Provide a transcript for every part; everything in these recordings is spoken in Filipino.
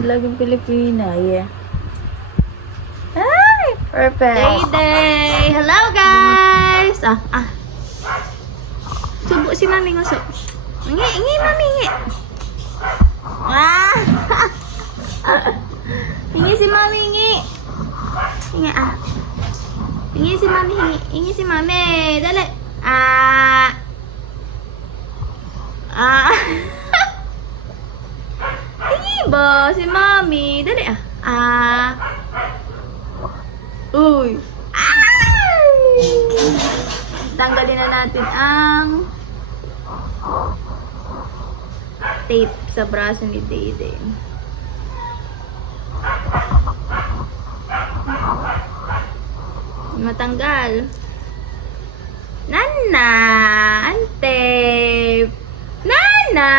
Laging Pilipina, yeah. Ay, perfect. Day! Hello, guys! Subo si Mami nguso. Ingi, Mami, ingi. Ingi si Mami, ingi. Ingi, Ingi si Mami, ingi si Mami. Dali. Ingi ba si Mami? Dali, Uy. Tanggalin na natin ang tape sa braso ni Dede. Matanggal. Nana! Ang tape! Nana!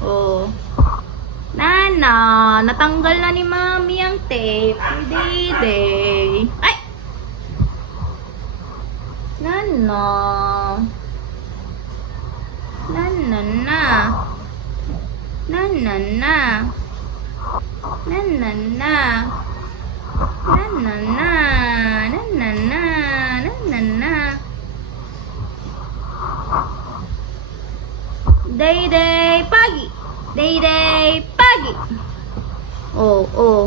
Oh. Nana! Natanggal na ni Mami ang tape. Ni Dede. Ay! Nana! Nana na! Nana na! Nana na! Nana na! Nana na! Nana na! Day pagi! Day pagi! Oh.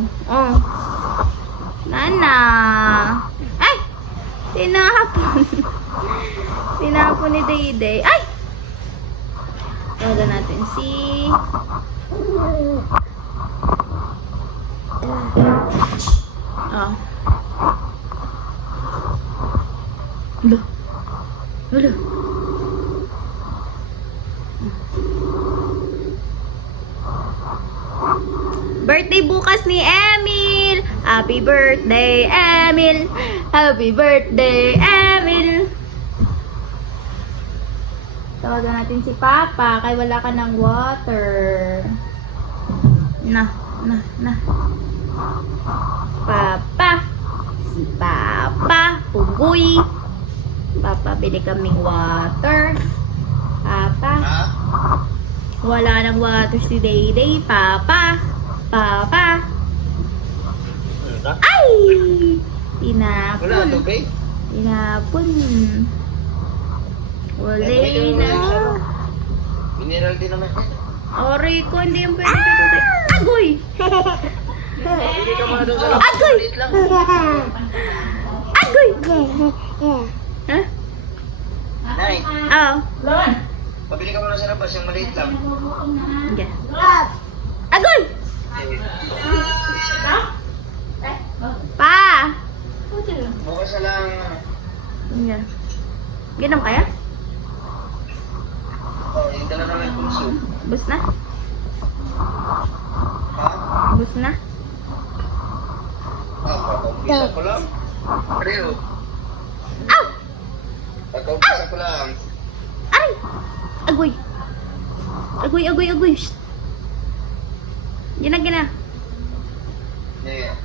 Nana! Ay! Tinapon! Tinapon ni Day. Ay! Tawagan natin si... Hello. Birthday bukas ni Emil. Happy birthday, Emil. Happy birthday, Emil. Tawagan natin si Papa kay wala ka ng water. Na. Papa. Si Papa. Pugoy. Papa, bili kaming water. Papa. Wala ng water si Day. Papa. Ay! Tinapon. Wala, tubig? Tinapon. Wala na. Mineral din naman. Ori ko, hindi yung pwede ka tubig. Agoy! Hindi ka mga doon sa labas. Agoy! Maliit lang. Agoy! Ha? Nay, Oo. pabili ka muna sa labas yung maliit lang. Okay. Agoy! Pa! Bukas na lang. Yeah. Ginom kaya? Yung dala namin punso. Bus na? Ha? Bus na? Pag-umpisa ko lang. Pareho. Aw! Pag-umpisa ko lang. Ay! Agoy! Agoy! Shh! Gina. Yeah.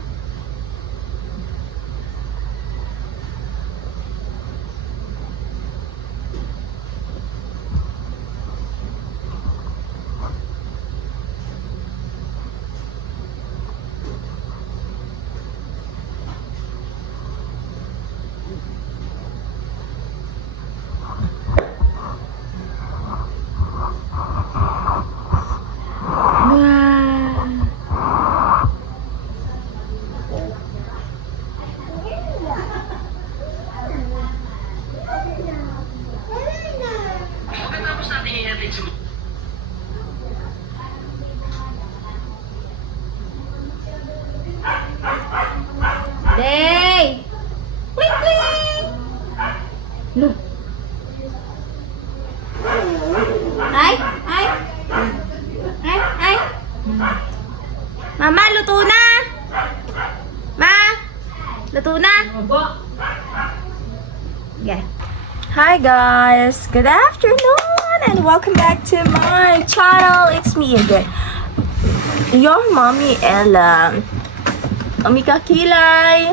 Day! Kling! No. Ay! Mama, luto na! Luto na! Yeah. Hi guys, good afternoon and welcome back to my channel. It's me again, your mommy Ella. Omika Kilay.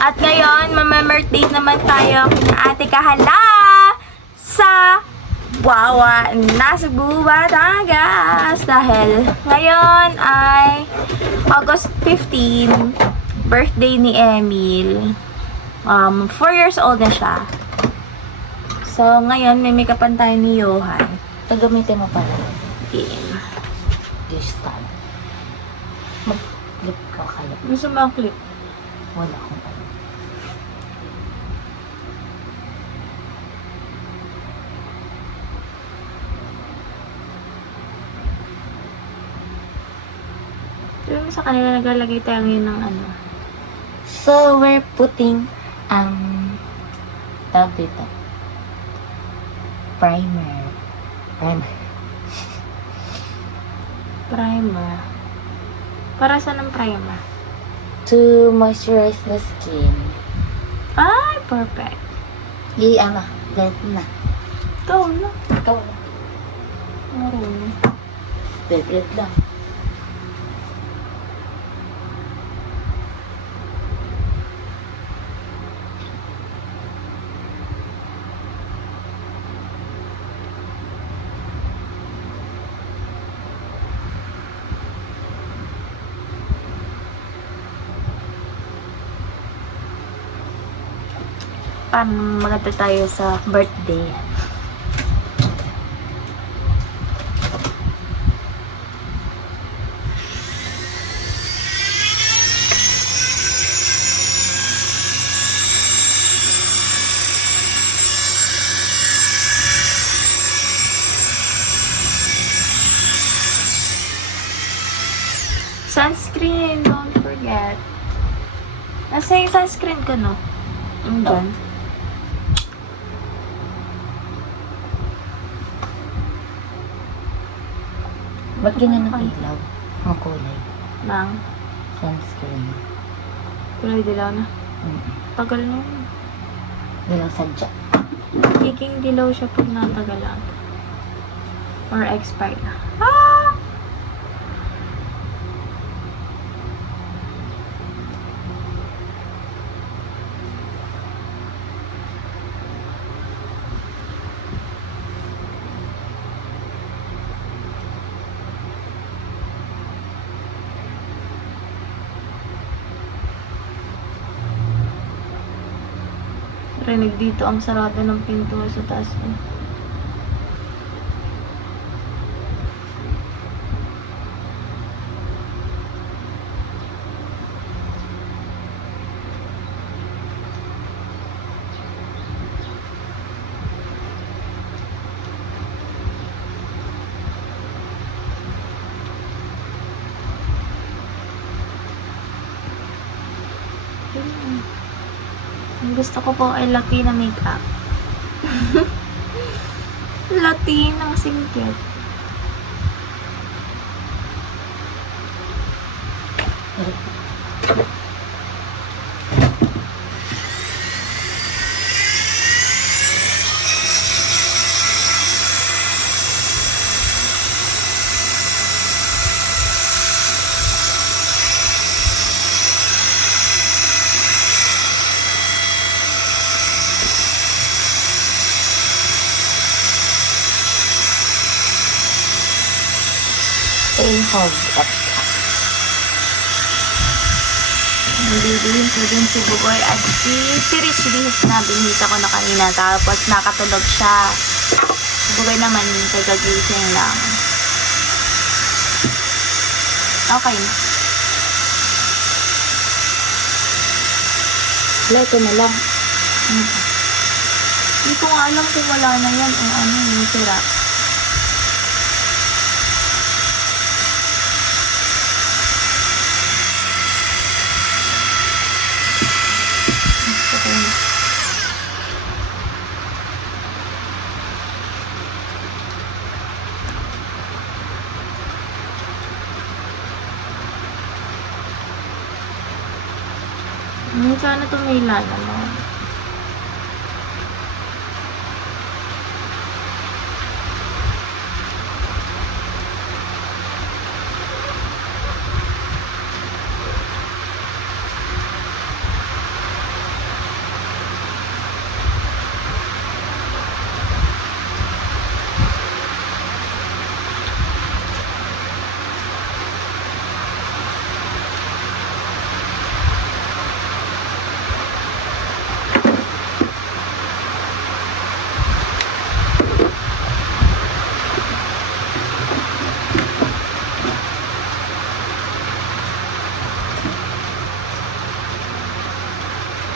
At ngayon, mama-birthday naman tayo na Ate Kahala sa Wawa, nasa Batangas dahil ngayon ay August 15, birthday ni Emil. 4 years old na siya. So, ngayon, may make-upan tayo ni Johan. Ito gamitin mo pala. Game. This time. Mag-clip ka kalip. Gusto mo ang clip? Wala akong alam. Sabi mo sa kanila, naglalagay tayo ngayon ng ano. So, we're putting, tawag dito. Primer. Primer. Para saan ang primer? To moisturize the skin. Ay, perfect. Ganito na. Ikaw na. Ikaw na. Marunong. Wait lang. Paano maganda tayo sa birthday? Sunscreen, don't forget. Nasa yung sunscreen ko, no? Ang dyan. Ba't ganyan ang ilaw? Ang kulay. Ng Sunscreen. kulay dilaw na. Mm. Tagal na yun. Walang sadya. Nagiging dilaw siya pag natagalan. Or expired na. Ah! Rinig dito ang sarado ng pinto sa taas ko. Ang gusto ko po ay Latina makeup. Latina, singkit. Hog at Nililihin ko din si Bugoy at si Rich Rich na binita ko na kanina. Tapos nakatulog siya. Si Bugoy naman tagagising lang. Okay na. Ito na lang. Hindi ko nga alam kung wala na yan o ano yung sira. Sana tumila naman.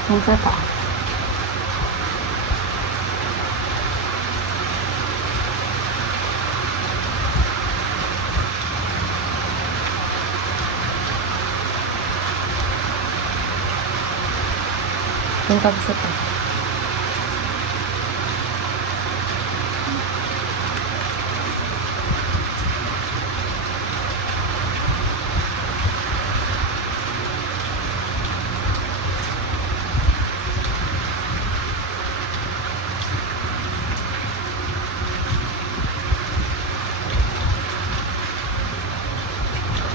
Yung sa taas. Yung tapos sa taas.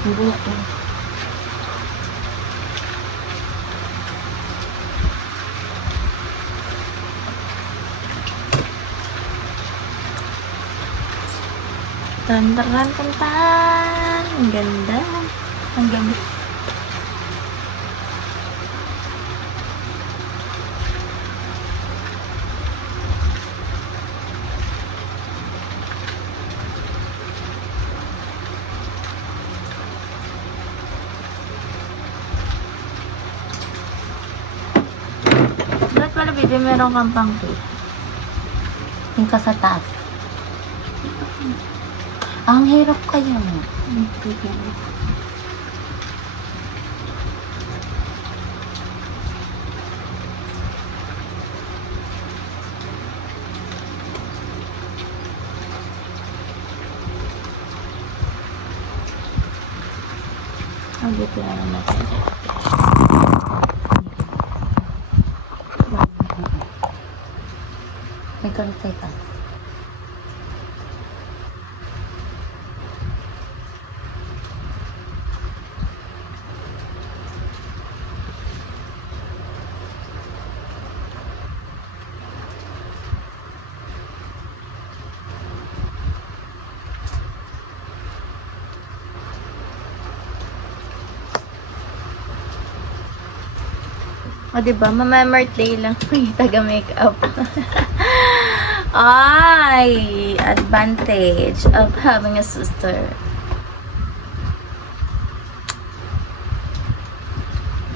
Buko. Tan tan tan tan tan. Ang ganda. Ang ganda. Ba't pala baby meron kang pang cake? Yung ka sa taas. Ang hirap kaya. Ang dito na natin. May karoon sa taas. O, diba? Mamaya birthday lang. Uy, taga-makeup. Ay, advantage of having a sister.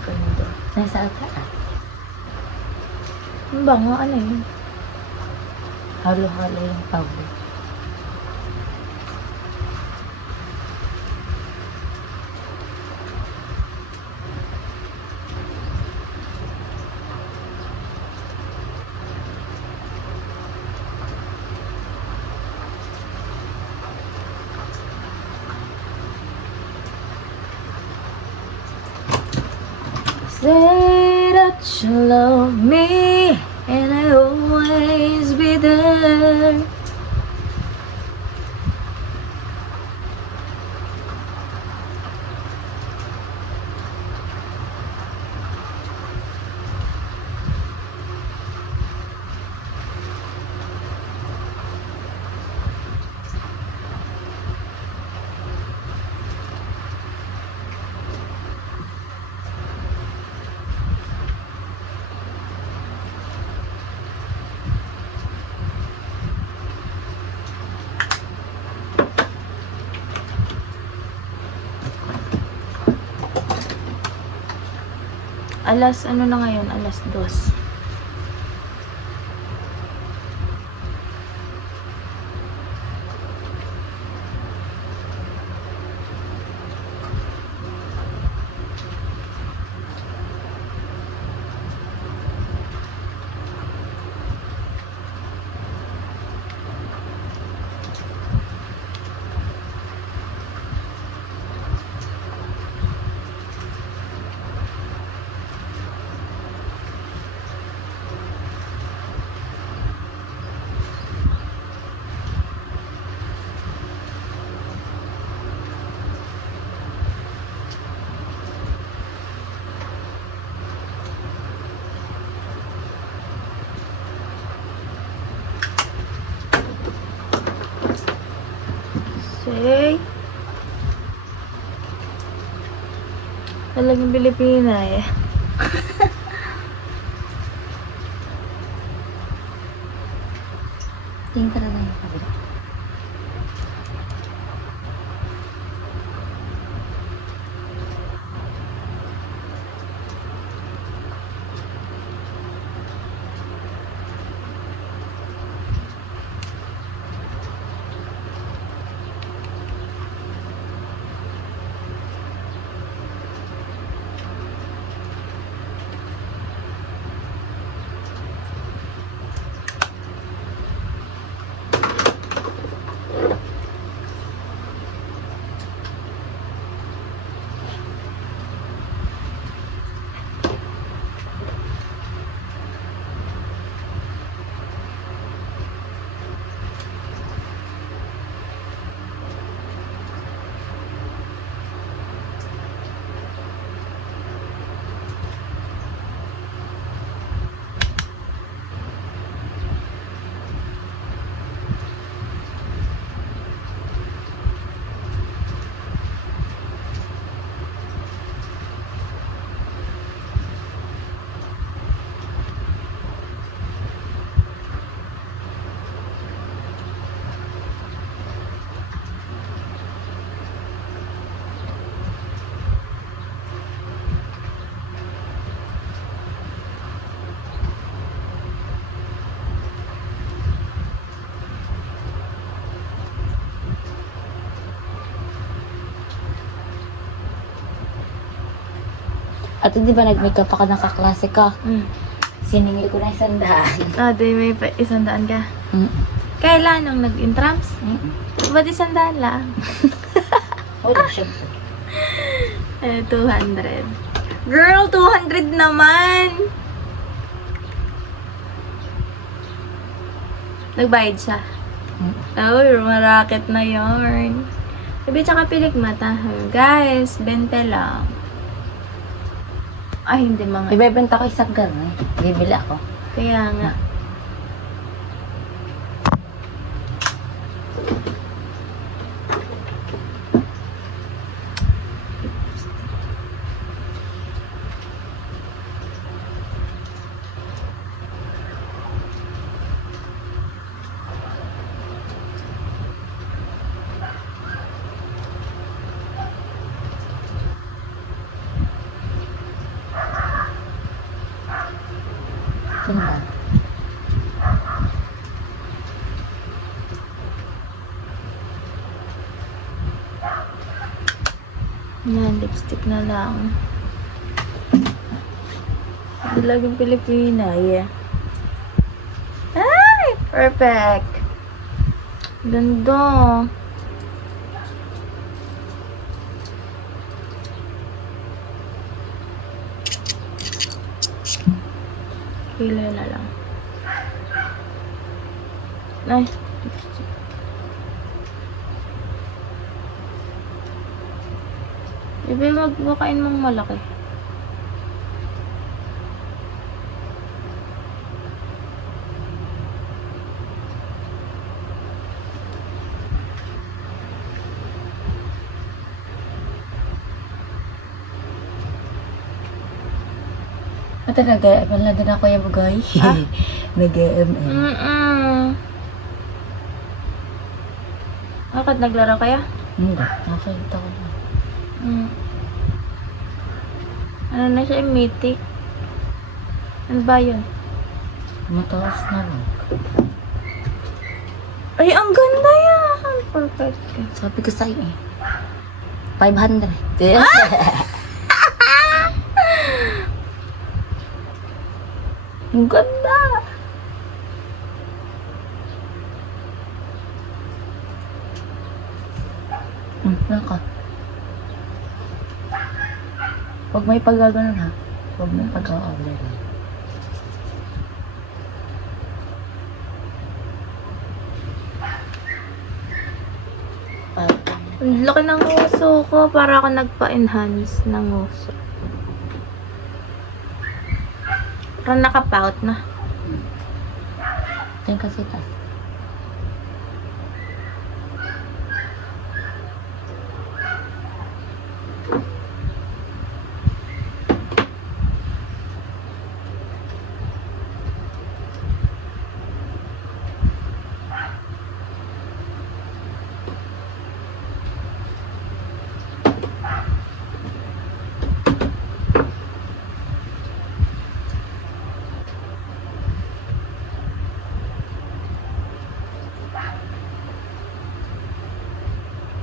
Ganda. Nasa taas. Ang bango, ano yun? Halo-halo yung powder. Say that you love me and I'll always be there. Alas, ano na ngayon? Alas 2. Say, talagang Pilipina eh. Tingin ka na lang yung kabila. At di ba nag-makeup ako ng kaklase ko? Siningil ko na 100. Ah, di may 100 ka. Kailan nung nag-intrams? Ba't 100 lang? Wala, syempre. 200. Girl, 200 naman! Nagbayad siya. Oh, marakit na yarn. Sabi, tsaka pilik mata. Guys, 20 lang. Ay, hindi mga. Ibebenta ko isang gano'n. Bibili ako. Kaya nga. Tingnan. Yan, lipstick na lang. Laging Pilipina, yeah. Ay! Perfect! Ganda. Kilay na lang. Ay, lipstick. Ibi, magbukain mong malaki. Ito nag-MM na din ako yung bugay. Nag-MM. Bakit naglaro kaya? Hindi. Nakakita ko na. Ano na siya, mythic? Ano ba yun? Mataas na lang. Ay, ang ganda yan! Perfect. Sabi ko sa'yo eh. 500. Ang ganda! Naka. Huwag may pagkaganon ha. Huwag may pagkakaorder. Ang laki ng uso ko. Para ako nagpa-enhance ng uso. Parang nakapout na. Ito yung kasi tas.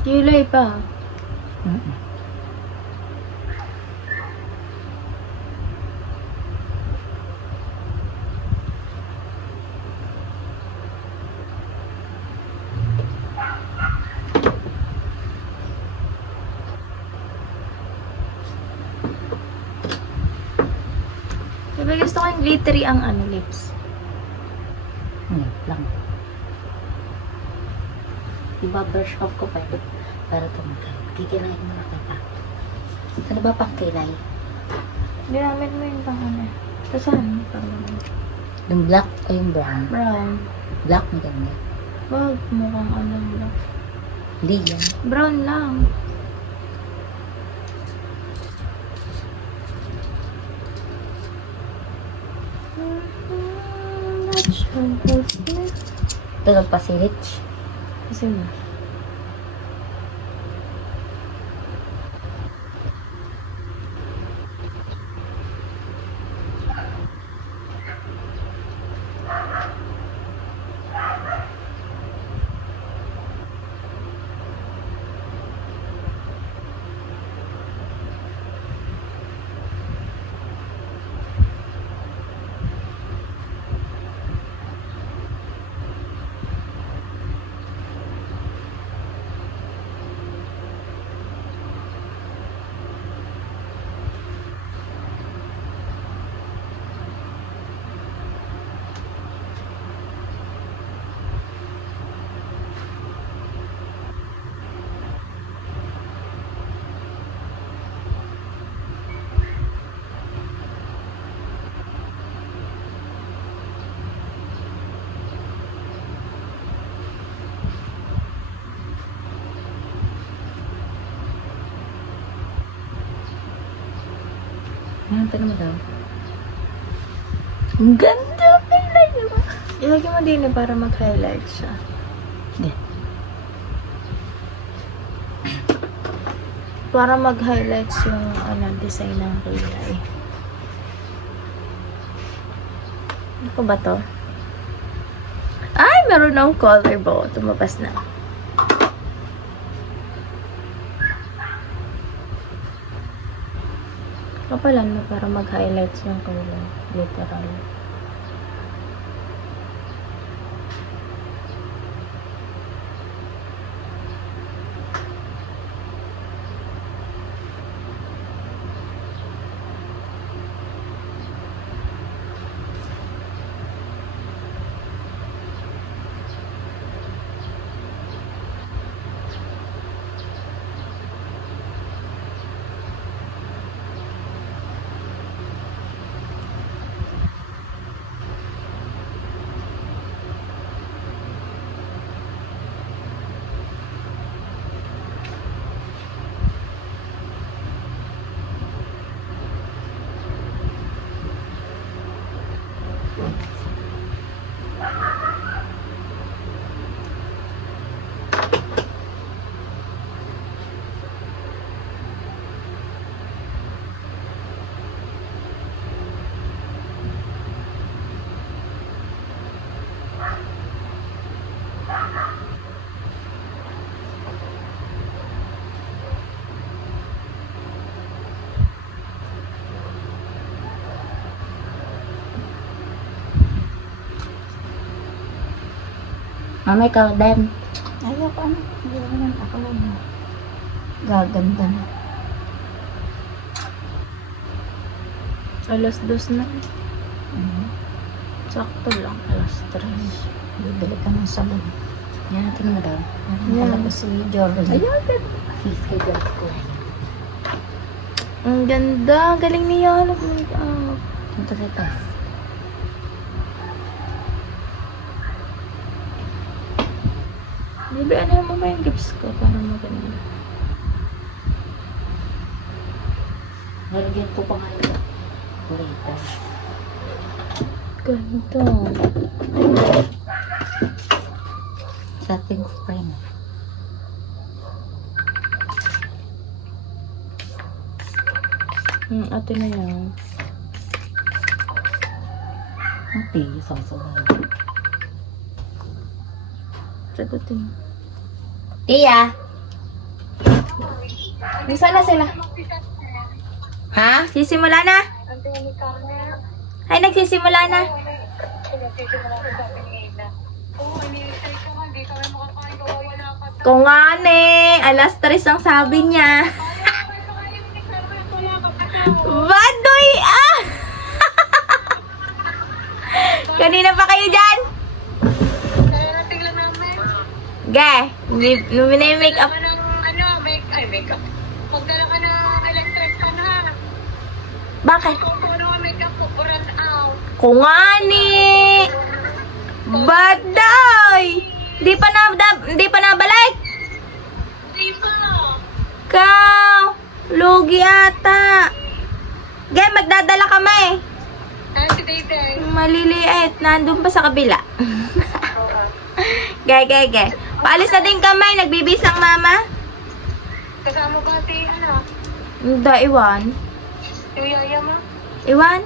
Kilay pa. Sabi, gusto ko yung glittery ang lips. Lang. Diba brush off ko pa ito para tumagal. Kikilayin mo na kita. Ano ba pang kilay? Ginamit mo yung pangalan. Saan? Yung black o yung brown? Brown. Black maganda. Wag, mukhang lang. Hindi yan. Brown lang. Tulog pa si Rich. Kasi mo. Ayan, tanong mo daw. Ang ganda! Highlight mo. Ilagay mo din para mag-highlight siya. Hindi. Para mag-highlights yung design ng kulay. Ano ko ba to? Ay, meron akong color bow. Tumabas na. Kapalan mo para mag-highlights yung color. Literal. Mamay ka din. Ayaw ko ano. Hindi naman ako lang. Gaganda na. Alas 2 na. Sakto lang. Alas 3. Bibili ka ng sabon. Yan, ito naman daw. Yan. Alam ko si Jordan. Ayun, Schedule ko. ang ganda. Galing niya. Nag-make-up. Ito dito. Maybe ano mo ba yung gifts ko para maganda. Nalagyan ko pa nga ito. Later. Ganda. Setting spring. Ate na yan. Ate, sasabay. Sagutin. Tia! Bisa na sila. Ha? Sisimula na? Ay, nagsisimula na. Kung nga ne, alas 3 ang sabi niya. Badoy ah! Kanina pa kayo dyan? Ge, make up. Makeup. Magdala ka ng electric fan ha. Bakit? Kung ano ang makeup ko, run out. Kung nga ni. Badoy! Di pa nabalik? Di ba? Ikaw, lugi ata. Ge, magdadala ka ma eh. Si Dayday. Maliliit, nandun pa sa kabila. Ge. Paalis na din kami, nagbibisang mama. Kasama ba si ano? Hindi, iwan. Yung yaya mo? Iwan?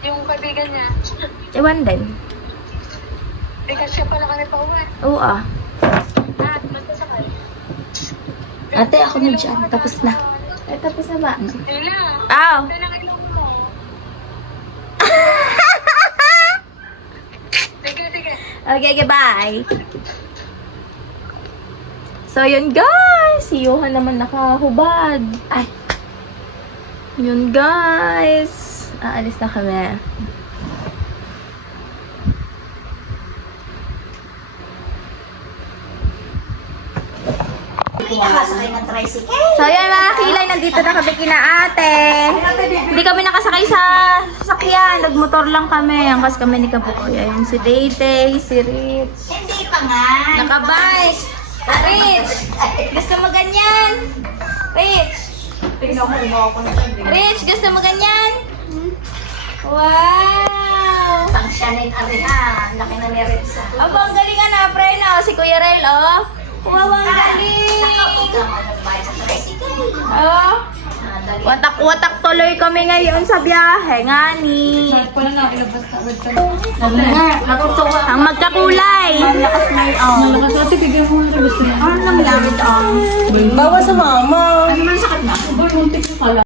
Yung kaibigan niya? Iwan din. Di kasi siya pala kami pa uwi. Oo ah. Magkasakay. Ate, ako na dyan. Tapos na. Ay, tapos na ba? Dila. Aw. Ito ng ilong mo. Sige. Okay, bye. So, yun guys. Si Johan naman nakahubad. Ay. Yun guys. Aalis na kami. Nakasakay ng tricycle. So, yan mga kilay. Nandito na kami kina ate. Hindi kami nakasakay sa sasakyan. Nagmotor lang kami. Angkas kami ni Kapukoy. Ayan si Dayday, si Rich. Hindi pa nga. Nakabike. Rich! Gusto mo ganyan? Rich! Rich, gusto mo ganyan? Wow! Tangsyanin ariha. Laki na ni Rich. Aba, ang galing na, pre, no? Si Kuya Rel, oh. Wow, ang galing! Oh. Watak-watak tuloy kami ngayon sa biyahe, ngani. Ang magkakulay. Bawa sa mama.